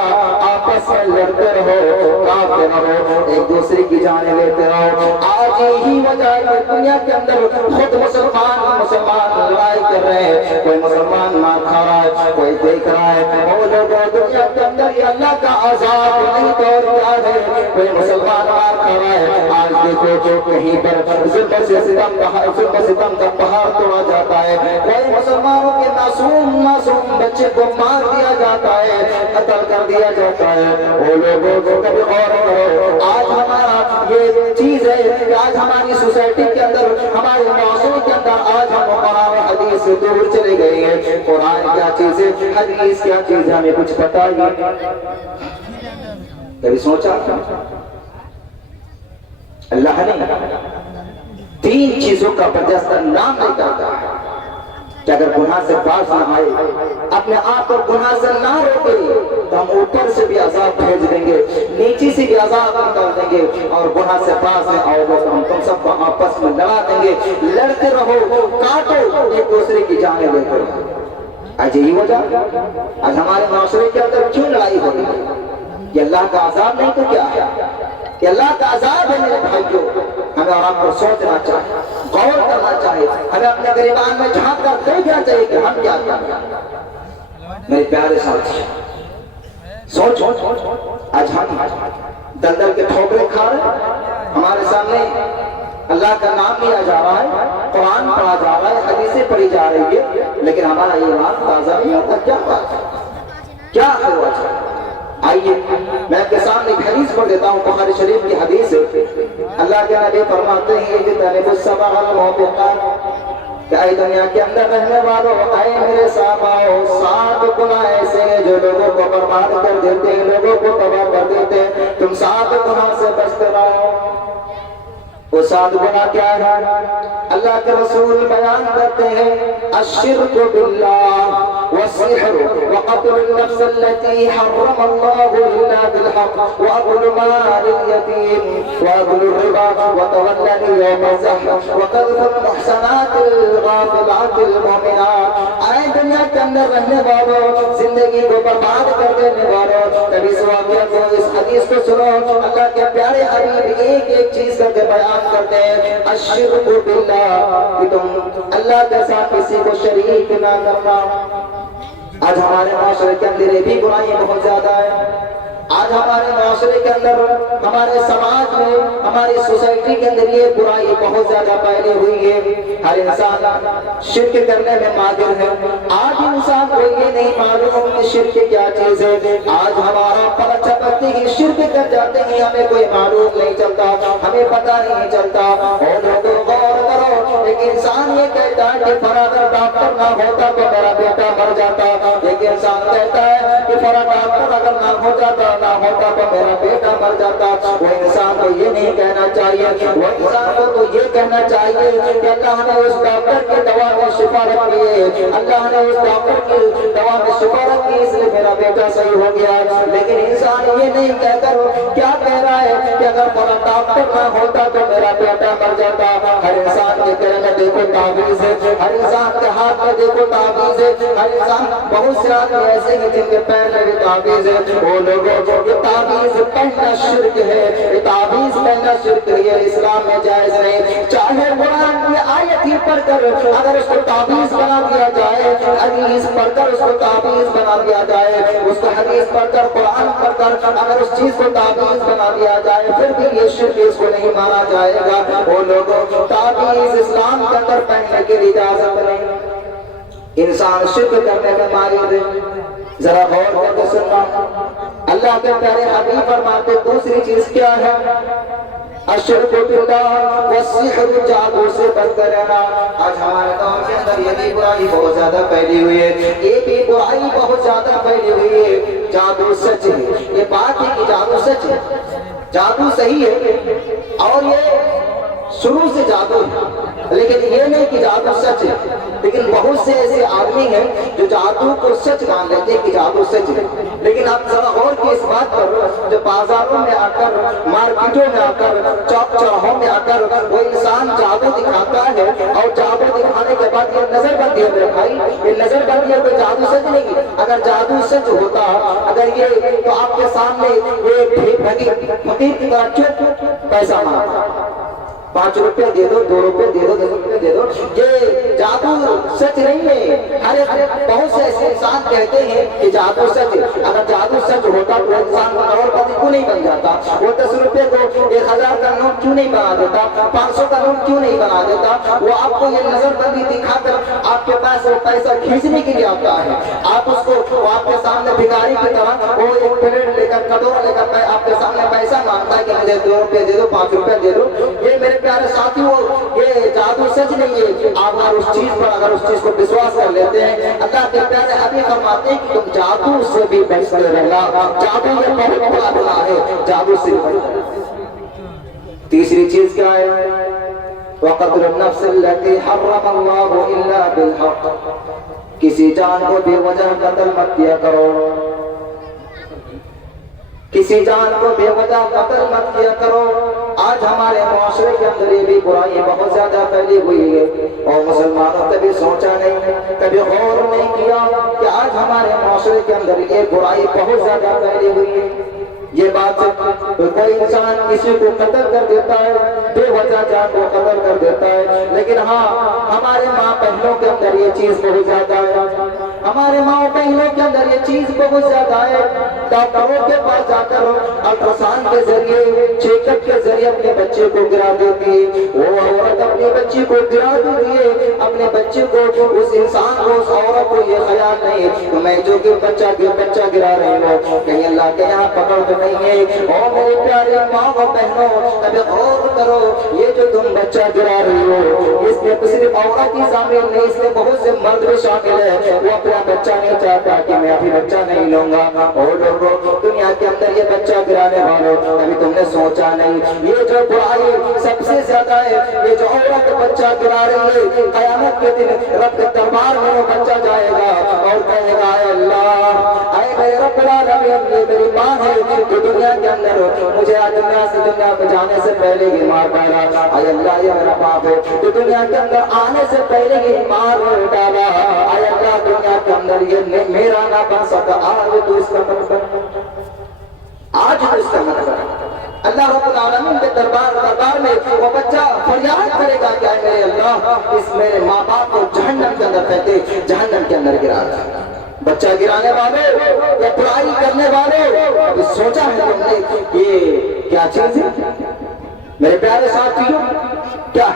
آپس میں لڑتے رہو کافتے رہو ایک دوسرے کی جانیں لیتے رہو آج یہی وجہ ہے دنیا کے اندر خود مسلمان لڑائی کر رہے ہیں کوئی مسلمان مار کھا رہا ہے کوئی دیکھ رہا ہے وہ لوگ دنیا کے اندر یہ اللہ کا عذاب نہیں تو کیا ہے کوئی مسلمان مار کھا رہا ہے آج دیکھو جو کہیں پر ظلم سے ستم کا پہاڑ توڑا جاتا ہے کوئی مسلمانوں کے معصوم بچے کو مار دیا جاتا ہے قتل کر دیا جاتا ہے وہ لوگوں کو کبھی غور کرو آج ہمارا یہ چیز ہے کہ آج ہماری سوسائٹی کے اندر ہمارے معاشرے کے اندر آج ہم قرآن و حدیث سے دور چلے گئے ہیں قرآن کیا چیز ہے حدیث کیا چیز ہے ہمیں کچھ پتا ہی کبھی سوچا اللہ نے تین چیزوں کا برجستہ نام لے کرتا ہے کہ اگر گناہ سے باز نہ آئے اپنے آپ کو گناہ سے نہ روکے تو ہم اوپر سے بھی عذاب بھیج دیں گے نیچے سے بھی عذاب نکال دیں گے اور گناہ سے باز نہ آؤ گے تو ہم تم سب کو آپس میں لڑا دیں گے لڑتے رہو کاٹو ایک دوسرے کی جانیں لے کر آج یہی وجہ آج ہمارے معاشرے کے اندر کیوں لڑائی ہو رہی ہے یہ اللہ کا عذاب نہیں تو کیا ہے کہ اللہ کا عذاب ہے میرے بھائیوں ہمیں اور آپ کو سوچنا چاہیے غور کرنا چاہیے ہمیں اپنے گریبان میں جھانک کر دیکھنا چاہیے کہ ہم کیا کر رہے ہیں میرے پیارے ساتھی سوچ آج ہم دلدل کے ٹھوکرے کھا رہے ہیں ہمارے سامنے اللہ کا نام لیا جا رہا ہے قرآن پڑھا جا رہا ہے حدیثیں پڑھی جا رہی ہے لیکن ہمارا ایمان تازہ نہیں ہوتا کیا بات ہے کیا ہوا ہے آئیے میں آپ کے سامنے ایک حدیث پڑھ دیتا ہوں بخاری شریف کی حدیث ہے اللہ کے نبی فرماتے ہیں کہ طالب السبع الموبقات کہ اے دنیا کے اندر رہنے والوں اے میرے صحابہ 7 گناہ ایسے ہیں جو لوگوں کو برباد کر دیتے ہیں لوگوں کو تباہ کر دیتے ہیں تم 7 گناہ سے بچتے رہو وہ 7 گناہ کیا ہے اللہ کے رسول بیان کرتے ہیں الشرک باللہ والسحر وقتل النفس التي حرم الله الا بالحق واكل مال اليتيم واكل الربا وتولى يوم الزحف وقذف المحسنات الغافلات المؤمنات اے دنیا کے اندر رہنے والوں زندگی کو برباد کر دینے والوں کبھی اس واقعہ کو اس حدیث کو سنو اللہ کے پیارے حبیب ایک ایک چیز کر کے بیان کرتے ہیں الشرک باللہ کہ تم اللہ کے ساتھ کسی کو شریک نہ کرنا آج ہمارے معاشرے کے اندر یہ بھی برائیاں بہت زیادہ ہے. آج ہمارے معاشرے کے اندر، ہمارے سماج میں، ہماری سوسائٹی کے اندر یہ برائی بہت زیادہ پھیلی ہوئی ہے. ہر انسان شرک کرنے میں ماہر ہے. آج انسان کو یہ نہیں معلوم کہ شرک کیا چیز ہے. آج ہمارا پتہ چلتے ہی شرک کر جاتے ہیں، ہمیں کوئی معلوم نہیں چلتا، ہمیں پتہ نہیں چلتا. اور لوگوں غور کرو، ایک انسان یہ کہتا ہے کہ فلاں اگر ڈاکٹر نہ ہوتا تو میرا بیٹا مر جاتا. ایک انسان کہتا ہے کہ فلاں ڈاکٹر اگر نہ ہو جاتا نہ ہوتا تو میرا بیٹا مر جاتا. وہ انسان کو یہ نہیں کہنا چاہیے، وہ انسان کو تو یہ کہنا چاہیے کہ اللہ نے اس ڈاکٹر کی دوا میں شفا رکھی ہے، اللہ نے اس ڈاکٹر کی دوا میں شفا رکھی اس لیے میرا بیٹا صحیح ہو گیا. لیکن انسان یہ نہیں کہہ کر کیا کہہ رہا ہے کہ اگر فلاں ڈاکٹر نہ ہوتا تو میرا بیٹا مر جاتا. ہر انسان کے گلے میں دیکھو تعویذ ہے، ہر انسان کے ہاتھ میں دیکھو تعویذ ہے. ہر انسان، بہت سے آدمی ایسے ہیں جن کے پیر میں بھی تعویذ ہے. وہ لوگوں کو یہ تعویذ پہننا شرک ہے، یہ تعویذ پہننا شرک ہے، یہ اسلام میں جائز نہیں. چاہے قرآن کی آیت ہی پڑھ کر اگر اس کو تعویذ بنا دیا جائے، حدیث پڑھ کر اس کو تعویذ بنا دیا جائے، اس کو حدیث پڑھ کر قرآن پڑھ کر اگر اس چیز کو تعویذ بنا دیا جائے، پھر بھی یہ شرک، اس کو نہیں مانا جائے گا. وہ لوگوں تعویذ اسلام کے اندر پہننے کی اجازت نہیں. انسان شرک کرنے میں ماہر ہے. ذرا غور کر کے سننا، اللہ کے پیارے حبیب فرماتے دوسری چیز کیا ہے؟ الشرک باللہ والسحر، جادو سے بچ کر رہنا. آج ہمارے دور کے اندر یہ بھی برائی بہت زیادہ پھیلی ہوئی ہے، یہ بھی برائی بہت زیادہ پھیلی ہوئی ہے. جادو سچ ہے، یہ بات ہے کہ جادو سچ ہے، جادو صحیح ہے اور یہ شروع سے جادو ہے، لیکن یہ نہیں کہ جادو سچ ہے. لیکن بہت سے ایسے آدمی ہیں جو جادو کو سچ مان لیتے ہیں کہ جادو سچ ہے. لیکن آپ ذرا غور کی اس بات پر، جو بازاروں میں آ کر، مارکیٹوں میں آ کر، چوک چوراہوں میں آ کر وہ انسان جادو دکھاتا ہے اور جادو دکھانے کے بعد یہ نظر بندی ہے میرے بھائی، یہ نظر بندی ہے کہ جادو سچ نہیں. اگر جادو سچ ہوتا، اگر یہ تو آپ کے سامنے یہ فقیر کی طرح کیوں پیسہ مانگتا؟ 5 روپے دے دو، 2 روپے دے دو، 10 روپے دے دو. یہ جادو سچ نہیں ہے. بہت سے ایسے انسان کہتے ہیں کہ جادو سچ ہے. اگر جادو سچ ہوتا تو انسان کروڑ پتی کیوں نہیں بن جاتا؟ وہ 10 روپے کو 1000 کا نوٹ کیوں نہیں بنا دیتا؟ 500 کا نوٹ کیوں نہیں بنا دیتا؟ وہ آپ کو یہ نظر بندی دکھا کر آپ کے پاس وہ پیسہ کھینچنے کے لیے آتا ہے. آپ اس کو، وہ آپ کے سامنے بھکاری کی طرح وہ ایک پلیٹ لے کر، کٹورا لے کر آپ کے سامنے پیسہ مانگتا ہے کہ مجھے 2 روپے دے دو، 5 روپے دے دو. یہ میرے پیارے ساتھیوں، یہ جادو سچ نہیں ہے. آپ اگر اس چیز پر، اگر اس چیز کو وشواس کر لیتے ہیں، اللہ کے پیارے حبیب فرماتے ہیں کہ تم جادو سے بھی بچتے رہنا. جادو یہ بہت بڑا گناہ ہے، جادو سے بچتے. تیسری چیز کیا ہے؟ وَقَتْلُ النَّفْسِ الَّتِي حَرَّمَ اللَّهُ إِلَّا بِالْحَقِّ، کسی جان کو بے وجہ قتل مت کیا کرو، کسی جان کو بے وجہ قتل مت کیا کرو. آج ہمارے معاشرے کے اندر یہ بھی برائی بہت زیادہ پھیلی ہوئی ہے اور مسلمانوں کبھی سوچا نہیں، کبھی غور نہیں کیا کہ آج ہمارے معاشرے کے اندر یہ برائی بہت زیادہ پھیلی ہوئی ہے. یہ بات کوئی انسان کسی کو قتل کر دیتا ہے، بے وجہ جان کو قتل کر دیتا ہے. لیکن ہاں، ہمارے ماں بہنوں کے اندر یہ چیز بہت زیادہ ہے، ہمارے ماں بہنوں کے اندر یہ چیز بہت زیادہ ہے. ڈاکٹروں کے پاس جا کر الٹراساؤنڈ کے ذریعے، چیک اپ کے ذریعے اپنے بچے کو گرا دیتی ہے. وہ عورت اپنے بچے کو گرا دیتی ہے، اپنے بچے کو، اس انسان کو، اس عورت کو یہ خیال نہیں کہ میں جو کہ بچہ گرا رہی ہوں کہیں اللہ کے یہاں پکڑ تو نہیں ہے. اور میرے پیارے ماں و بہنوں، کبھی غور کرو، یہ جو تم بچہ گرا رہی ہو، اس میں صرف عورت ہی شامل نہیں، اس میں بہت سے مرد بھی شامل ہے. وہ اپنا بچہ نہیں چاہتا کہ میں ابھی بچہ نہیں لوں گا. اور لوگوں، دنیا کے اندر یہ بچہ گرانے والوں، کبھی تم نے سوچا نہیں یہ جو برائی سب سے زیادہ ہے، یہ جو عورت بچہ گرا رہی ہے، قیامت کے دن رب کے دربار میں وہ بچہ جائے گا اور کہے گا اے اللہ، اے میرے رب العالمین، یہ میری ماں ہے جو دنیا کے اندر مجھے دنیا سے دنیا میں جانے سے پہلے ہی مار ڈالا. اے اللہ، یہ میرا باپ ہے جو دنیا کے اندر آنے سے پہلے ہی مار ڈالا. اے اللہ، دنیا کے اندر یہ میرا نہ بن سکا، آج تو اس کا مت بن، آج تو اس کا مت بن. اللہ رب العالمین کے دربار میں وہ بچہ فریاد کرے گا کہ اے میرے اللہ، اس میرے ماں باپ کو جہنم کے اندر پھینکے، جہنم کے اندر گرا دے. بچہ گرانے والوں یا برائی کرنے والوں، ابھی سوچا ہے تم نے یہ کیا چیز ہے؟ میرے پیارے ساتھیوں، کیا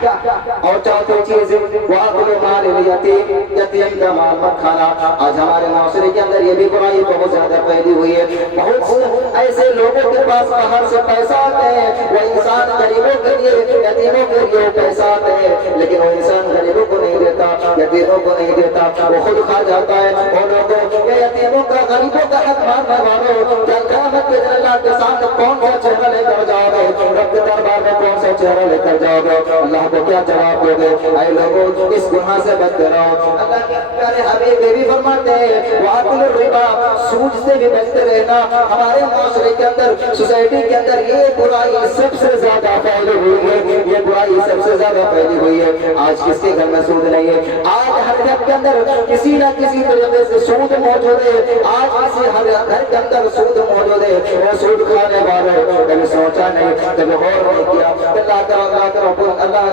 اور چوتھی چیز وَأَكْلُ مَالِ الْيَتِيمِ، یتیم کا مال مت کھانا۔ آج ہمارے معاشرے کے اندر یہ بھی برائی بہت زیادہ پھیلی ہوئی ہے۔ بہت سے ایسے لوگوں کے پاس باہر سے پیسہ آتے ہیں، وہ انسان غریبوں کے لیے، یتیموں کے لیے پیسہ آتے ہیں، لیکن وہ انسان غریبوں کو نہیں دیتا، یتیموں کو نہیں دیتا، وہ خود کھا جاتا ہے۔ اور لوگوں یہ یتیموں کا غریبوں کا حق ماننے والوں، کیا قیامت کے دن اللہ کے سامنے کون سا چہرہ لے کر جاؤ گے؟ رب کے دربار میں کون سا چہرہ لے کر جاؤ گے؟ اللہ کو کیا جواب دو گے؟ اے لوگوں، اس گناہ سے بچتے رہو۔ اللہ کے پیارے حبیب بھی فرماتے ہیں وَأَكْلُ الرِّبَا، سود سے بھی بچتے رہنا۔ ہمارے معاشرے کے اندر، سوسائٹی کے اندر یہ برائی سب سے زیادہ پھیلی ہوئی ہے، یہ برائی سب سے زیادہ پھیلی ہوئی ہے۔ آج کس کے گھر میں سود نہیں ہے؟ آج ہر گھر کے اندر کسی نہ کسی طریقے سے سود موجود ہے۔ آج کسی ہر گھر کے اندر سود موجود ہے۔ وہ سود کھانے والے کبھی سوچا نہیں، کبھی غور نہیں کیا۔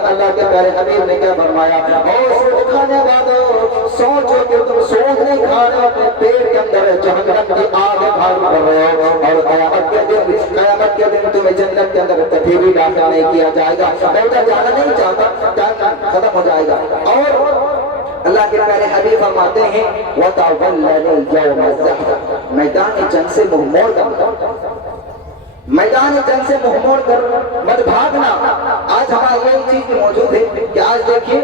اللہ کے پیارے حبیب نے کیا فرمایا؟ اور سود کھانے والوں، سوچو کہ تم سود نہیں کھا رہے ہو، اپنے پیٹ کے اندر جہنم کی آگ بھر کر رہے ہو، اور قیامت کے دن تمہیں جنت کے اندر کبھی بھی داخل نہیں کیا جائے گا۔ بیٹا جانا نہیں چاہتا، ٹائم ختم ہو جائے گا۔ اور اللہ کے پیارے حبیب فرماتے ہیں وَتَوَلَّنِ الْيَوْمَ الزَّحْفَ، میدان جنگ سے منہ موڑ کر، میدان جنگ سے منہ موڑ کر مت بھاگنا۔ آج ہمارے یہ چیز موجود ہے کہ آج دیکھیے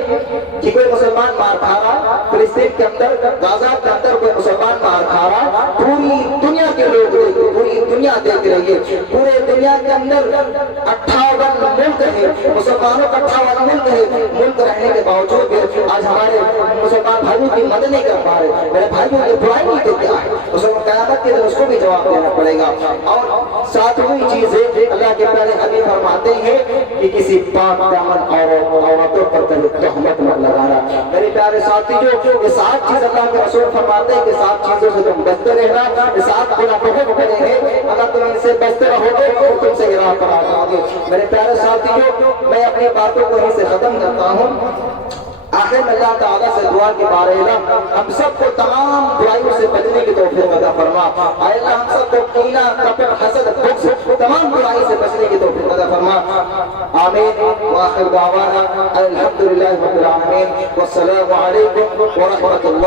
کہ کوئی مسلمان مار کھا رہا، فلسطین کے اندر، غزہ کے اندر کوئی مسلمان مار کھا رہا، پوری دنیا کے لوگ دیکھ، پوری دنیا دیکھ رہی ہے۔ پورے دنیا کے اندر 58 ملک ہے، مسلمانوں کا 58 ملک ہے، ملک رہنے کے باوجود بھی آج ہمارے مسلمان بھائیوں کی مدد نہیں کر پا رہے۔ میرے بھائیوں یہ برائی نہیں تو کیا ہے؟ مسلمان قیامت کے دن اس کو بھی جواب دینا پڑے گا۔ اور ساتھ چیز ہے، اللہ کے پیارے حبیب فرماتے ہیں کہ کسی پاک دامن عورتوں پر کبھی تہمت مت لگانا۔ میرے پیارے ساتھیوں، یہ 7 چیز اللہ کے رسول فرماتے ہیں کہ 7 چیزوں سے تم بچتے رہنا۔ یہ 7 گناہ بہت بڑے ہیں، اگر تم ان سے بچتے رہو گے تو تم سے راہ پر آ جاؤ گے۔ میرے پیارے ساتھیوں، میں اپنی باتوں کو یہیں سے ختم کرتا ہوں۔ آخر میں اللہ تعالیٰ سے دعا کی بارے ہم سب کو تمام برائیوں سے بچنے کی توفیق عطا فرما۔ اے اللہ ہم سب کو کینہ، کپٹ، حسد، بغض، تمام برائی سے بچنے کی توفیق عطا فرما۔ آمین۔ وآخر دعوانا الحمدللہ رب العالمین، والسلام علیکم ورحمۃ اللہ۔